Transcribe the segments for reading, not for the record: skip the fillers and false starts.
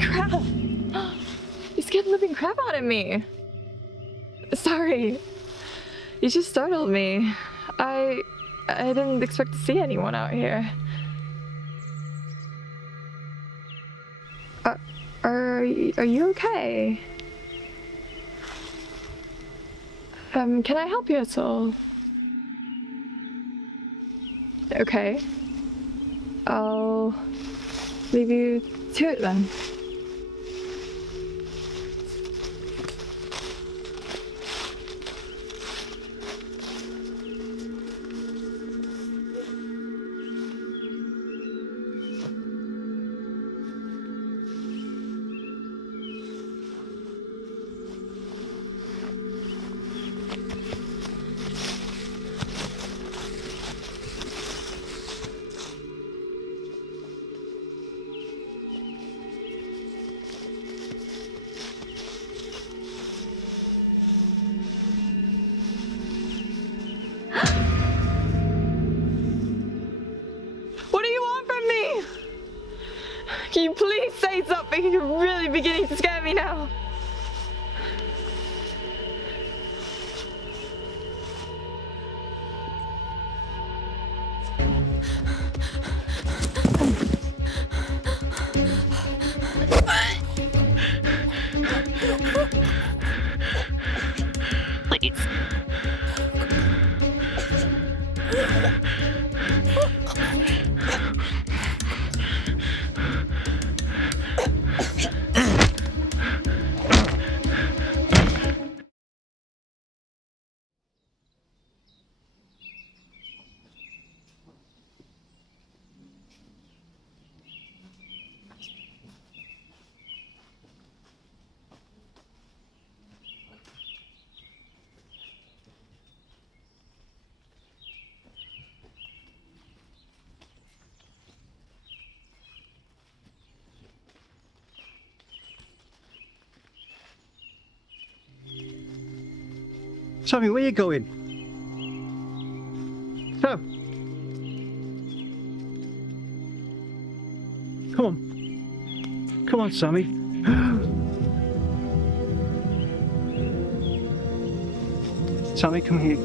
Holy crap! You scared the living crap out of me. Sorry. You just startled me. I didn't expect to see anyone out here. Are you okay? Can I help you at all? Okay. I'll leave you to it then. What do you want from me? Can you please say something? You're really beginning to scare me now. Please. Sammy, where are you going? Sam! Come on. Come on, Sammy. Sammy, come here.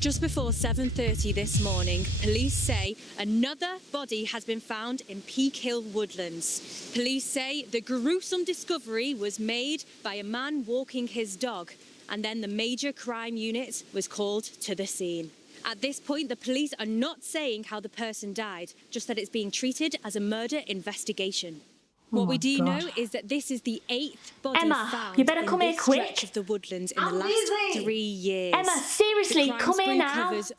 Just before 7:30 this morning, police say another body has been found in Peak Hill Woodlands. Police say the gruesome discovery was made by a man walking his dog, and then the major crime unit was called to the scene. At this point, the police are not saying how the person died, just that it's being treated as a murder investigation. What we do know is that this is the 8th body Emma, found you better in come this here quick. stretch of the Woodlands in the I'm last busy. 3 years. Emma, seriously, The crime come here spree now. covers-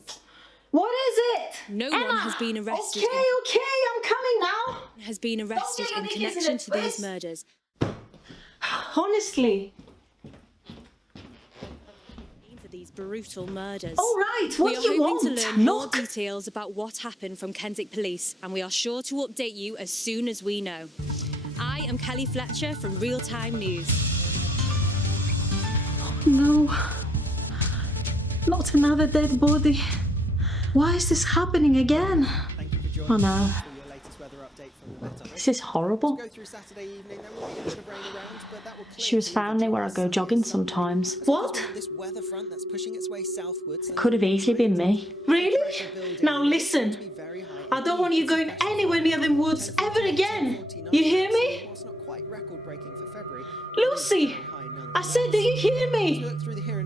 What is it? No Emma, one has been arrested. Okay, I'm coming now. Has been arrested Don't in get your connection business to these first. murders. Honestly. For these brutal murders. All right, We what are do you hoping want? to learn more Look. details about what happened from Keswick Police, and we are sure to update you as soon as we know. I am Kelly Fletcher from Real Time News. No. Not another dead body. Why is this happening again? Oh no. This is horrible. She was found near where I go jogging sometimes. What? Could have easily been me. Really? Now listen. I don't want you going anywhere near them woods ever again. You hear me? Lucy! I said, do you hear me?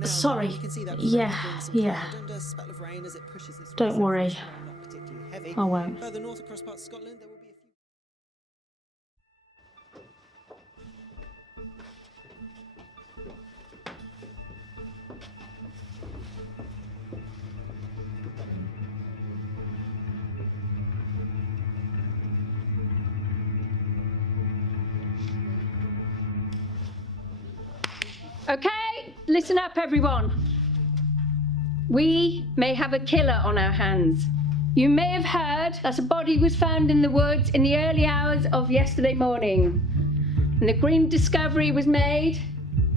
Sorry. Yeah. Don't worry. I won't. Okay, listen up everyone. We may have a killer on our hands. You may have heard that a body was found in the woods in the early hours of yesterday morning. And the grim discovery was made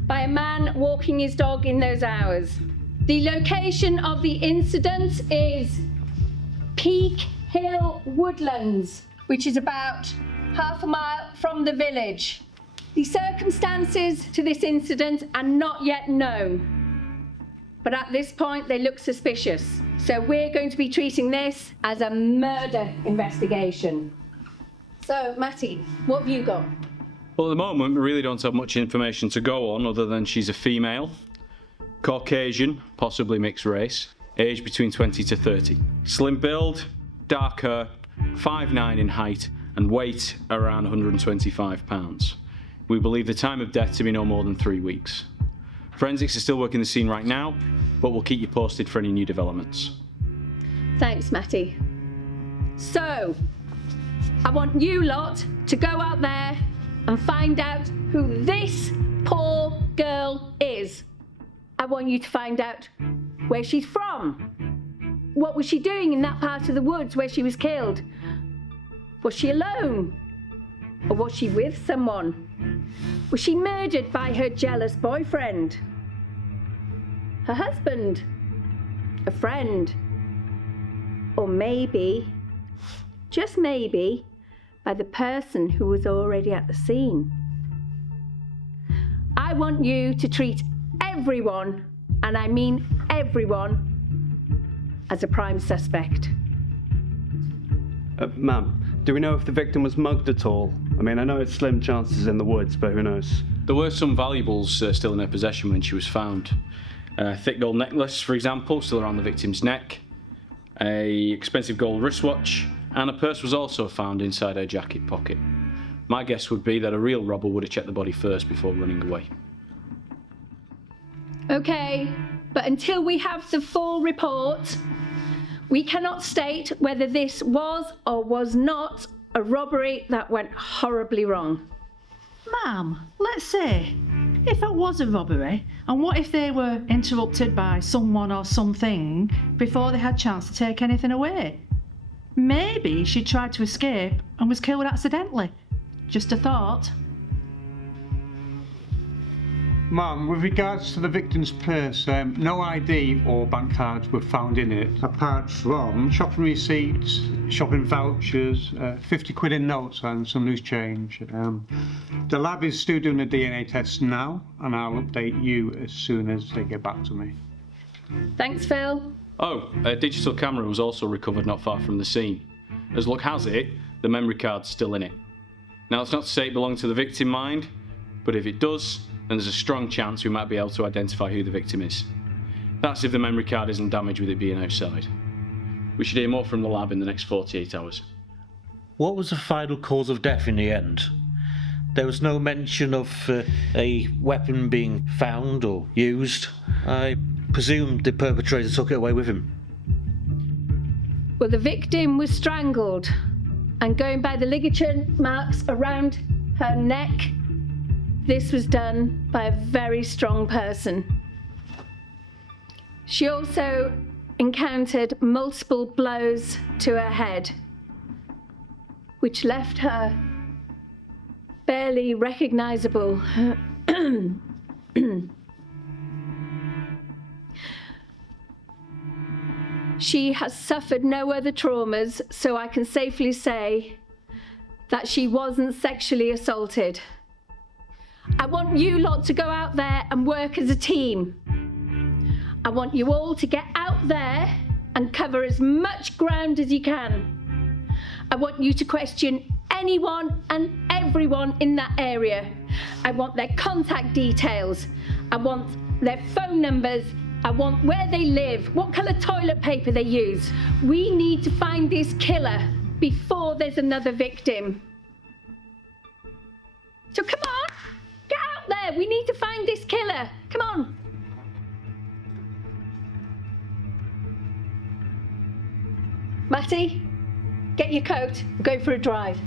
by a man walking his dog in those hours. The location of the incident is Peak Hill Woodlands, which is about half a mile from the village. The circumstances to this incident are not yet known, but at this point they look suspicious. So we're going to be treating this as a murder investigation. So, Matty, what have you got? Well, at the moment, we really don't have much information to go on other than she's a female, Caucasian, possibly mixed race, age between 20 to 30. Slim build, dark hair, 5'9" in height, and weight around 125 pounds. We believe the time of death to be no more than 3 weeks. Forensics are still working the scene right now, but we'll keep you posted for any new developments. Thanks, Matty. So, I want you lot to go out there and find out who this poor girl is. I want you to find out where she's from. What was she doing in that part of the woods where she was killed? Was she alone? Or was she with someone? Was she murdered by her jealous boyfriend? Her husband? A friend? Or maybe, just maybe, by the person who was already at the scene. I want you to treat everyone, and I mean everyone, as a prime suspect. Ma'am, do we know if the victim was mugged at all? I mean, I know it's slim chances in the woods, but who knows? There were some valuables still in her possession when she was found. A thick gold necklace, for example, still around the victim's neck. A expensive gold wristwatch, and a purse was also found inside her jacket pocket. My guess would be that a real robber would have checked the body first before running away. Okay, but until we have the full report, we cannot state whether this was or was not a robbery that went horribly wrong. Ma'am, let's say, if it was a robbery, and what if they were interrupted by someone or something before they had a chance to take anything away? Maybe she tried to escape and was killed accidentally. Just a thought. Ma'am, with regards to the victim's purse, no ID or bank cards were found in it, apart from shopping receipts, shopping vouchers, 50 quid in notes and some loose change. The lab is still doing a DNA test now, and I'll update you as soon as they get back to me. Thanks, Phil. Oh, a digital camera was also recovered not far from the scene. As luck has it, the memory card's still in it. Now, it's not to say it belonged to the victim, mind, but if it does, then there's a strong chance we might be able to identify who the victim is. That's if the memory card isn't damaged with it being outside. We should hear more from the lab in the next 48 hours. What was the final cause of death in the end? There was no mention of a weapon being found or used. I presume the perpetrator took it away with him. Well, the victim was strangled, and going by the ligature marks around her neck, this was done by a very strong person. She also encountered multiple blows to her head, which left her barely recognizable. She has suffered no other traumas, so I can safely say that she wasn't sexually assaulted. I want you lot to go out there and work as a team. I want you all to get out there and cover as much ground as you can. I want you to question anyone and everyone in that area. I want their contact details. I want their phone numbers. I want where they live, what colour toilet paper they use. We need to find this killer before there's another victim. So come on, get out there. We need to find this killer. Come on. Matty, get your coat. We're going for a drive.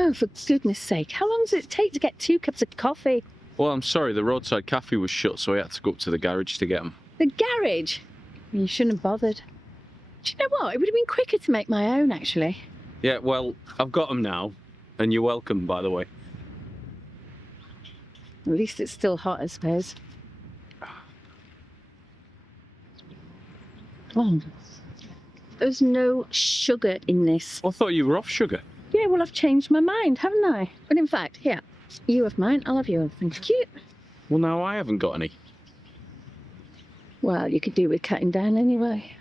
Oh, for goodness sake, how long does it take to get 2 cups of coffee? Well, I'm sorry, the roadside cafe was shut, so I had to go up to the garage to get them. The garage? You shouldn't have bothered. Do you know what? It would have been quicker to make my own, actually. Yeah, well, I've got them now, and you're welcome, by the way. At least it's still hot, I suppose. Oh, there's no sugar in this. I thought you were off sugar. Yeah, well, I've changed my mind, haven't I? But in fact, here, you have mine, I'll have yours. Thank you. Well, now I haven't got any. Well, you could do with cutting down anyway.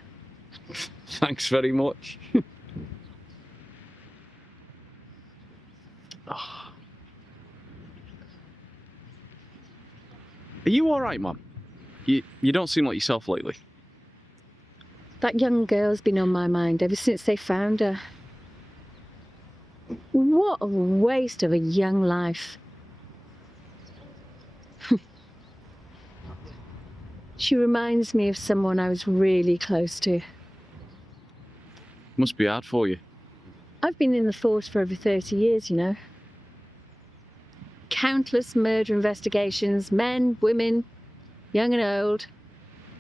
Thanks very much. Oh. Are you all right, Mum? You don't seem like yourself lately. That young girl's been on my mind ever since they found her. What a waste of a young life. She reminds me of someone I was really close to. Must be hard for you. I've been in the force for over 30 years, you know. Countless murder investigations, men, women, young and old,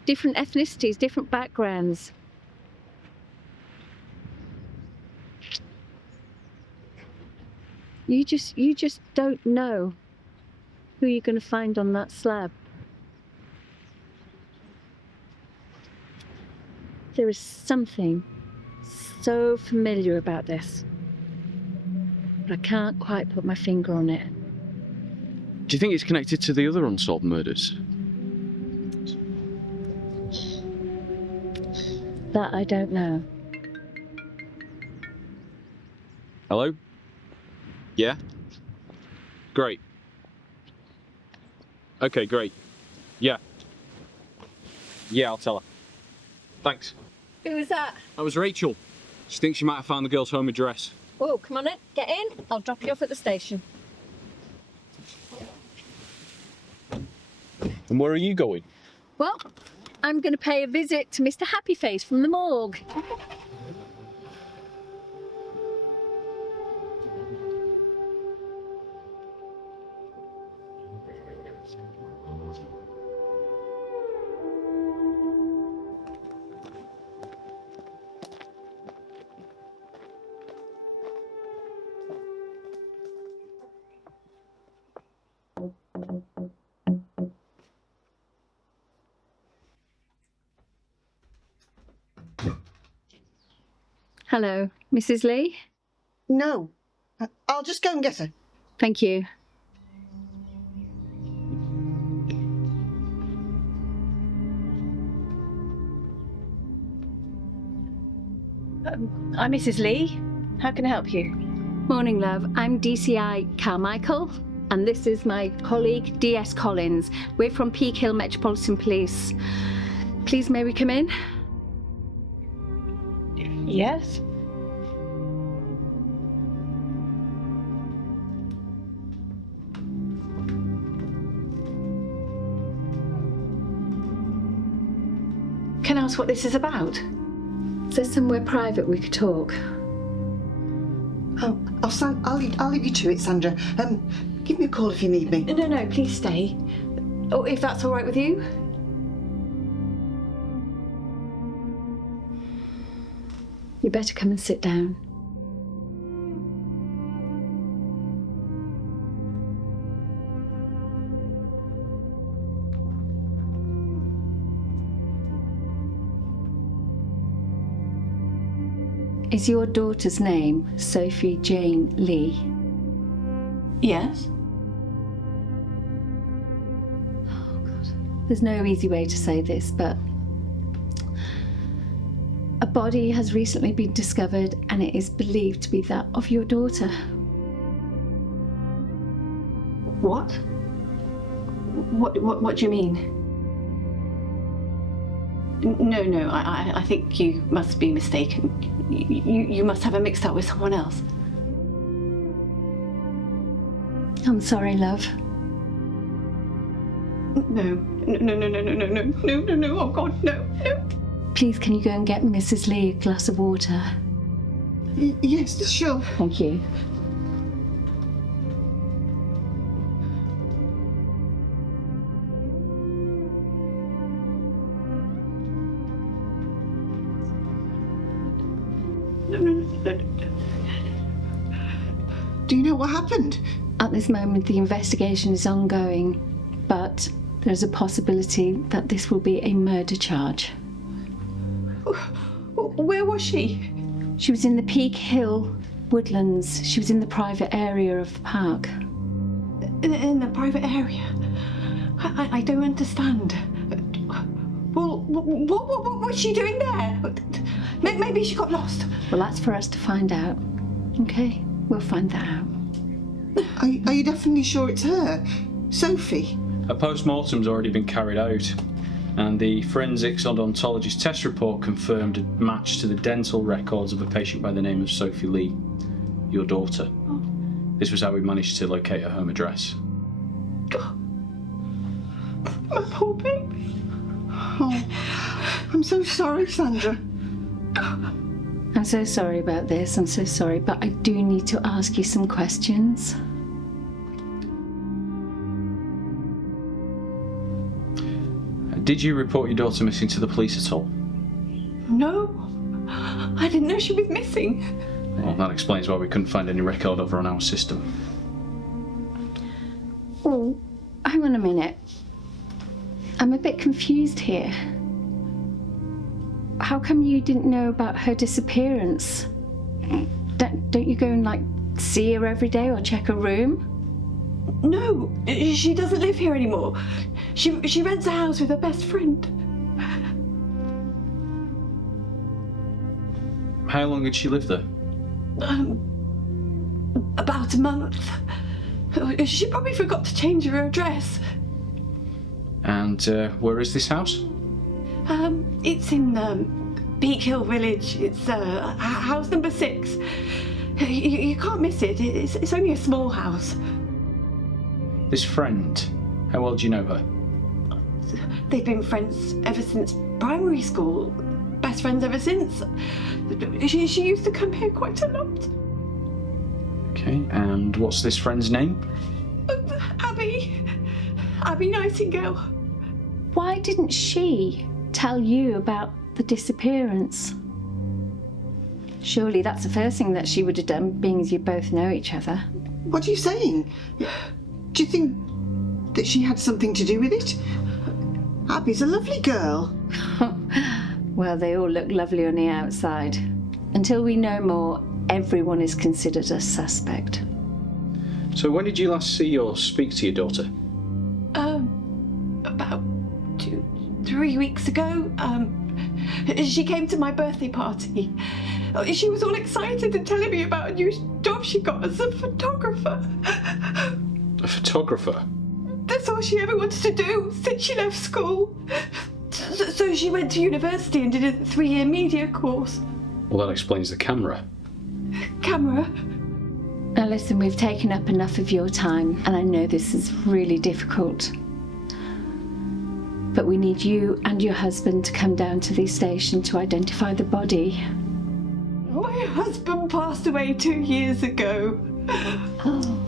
different ethnicities, different backgrounds. You just don't know who you're going to find on that slab. There is something so familiar about this, but I can't quite put my finger on it. Do you think it's connected to the other unsolved murders? That I don't know. Hello? Yeah? Great. Okay, great. Yeah. Yeah, I'll tell her. Thanks. Who was that? That was Rachel. She thinks she might have found the girl's home address. Oh, come on in, get in. I'll drop you off at the station. And where are you going? Well, I'm going to pay a visit to Mr. Happyface from the morgue. Hello, Mrs. Lee? No. I'll just go and get her. Thank you. I'm Mrs. Lee. How can I help you? Morning, love. I'm DCI Carmichael, and this is my colleague, DS Collins. We're from Peak Hill Metropolitan Police. Please, may we come in? Yes. Can I ask what this is about? Is there somewhere private we could talk? Oh, I'll leave you to it, Sandra. Give me a call if you need me. No, please stay. Oh, if that's all right with you. You better come and sit down. Is your daughter's name Sophie Jane Lee? Yes. Oh, God. There's no easy way to say this, but a body has recently been discovered and it is believed to be that of your daughter. What? What do you mean? No, I think you must be mistaken. You must have her mixed up with someone else. I'm sorry, love. No, oh God, no. Please, can you go and get Mrs. Lee a glass of water? Yes, sure. Thank you. Do you know what happened? At this moment, the investigation is ongoing, but there's a possibility that this will be a murder charge. Where was she? She was in the Peak Hill Woodlands. She was in the private area of the park. In the private area? I don't understand. Well, what was she doing there? Maybe she got lost. Well, that's for us to find out. Okay, we'll find that out. Are you definitely sure it's her? Sophie? A post-mortem's already been carried out, and the forensics odontologist test report confirmed a match to the dental records of a patient by the name of Sophie Lee, your daughter. Oh. This was how we managed to locate her home address. My poor baby. Oh, I'm so sorry, Sandra. I'm so sorry about this. I'm so sorry, but I do need to ask you some questions. Did you report your daughter missing to the police at all? No. I didn't know she was missing. Well, that explains why we couldn't find any record of her on our system. Oh, hang on a minute. I'm a bit confused here. How come you didn't know about her disappearance? Don't you go and, like, see her every day or check her room? No, she doesn't live here anymore. She rents a house with her best friend. How long had she lived there? About a month. She probably forgot to change her address. And where is this house? It's in Peak Hill Village. It's house number 6. You can't miss it. It's only a small house. This friend, how well do you know her? They've been friends ever since primary school. Best friends ever since. She used to come here quite a lot. Okay, and what's this friend's name? Abby Nightingale. Why didn't she tell you about the disappearance? Surely that's the first thing that she would have done, being as you both know each other. What are you saying? Do you think that she had something to do with it? Abby's a lovely girl. Well, they all look lovely on the outside. Until we know more, everyone is considered a suspect. So when did you last see or speak to your daughter? About 3 weeks ago. She came to my birthday party. She was all excited and telling me about a new job she got as a photographer. A photographer? That's all she ever wanted to do since she left school. So she went to university and did a 3-year media course. Well, that explains the camera. Camera? Now listen, we've taken up enough of your time, and I know this is really difficult. But we need you and your husband to come down to the station to identify the body. My husband passed away 2 years ago. Oh.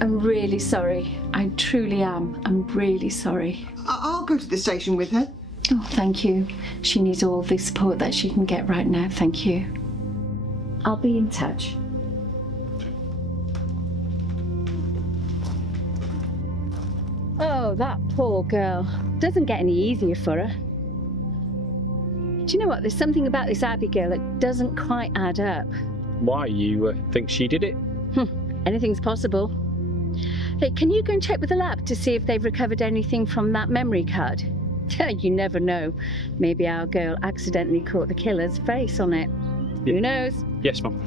I'm really sorry. I truly am. I'm really sorry. I'll go to the station with her. Oh, thank you. She needs all the support that she can get right now. Thank you. I'll be in touch. Oh, that poor girl. Doesn't get any easier for her. Do you know what? There's something about this Abby girl that doesn't quite add up. Why? You think she did it? Anything's possible. Hey, can you go and check with the lab to see if they've recovered anything from that memory card? You never know. Maybe our girl accidentally caught the killer's face on it. Yeah. Who knows? Yes, Mum.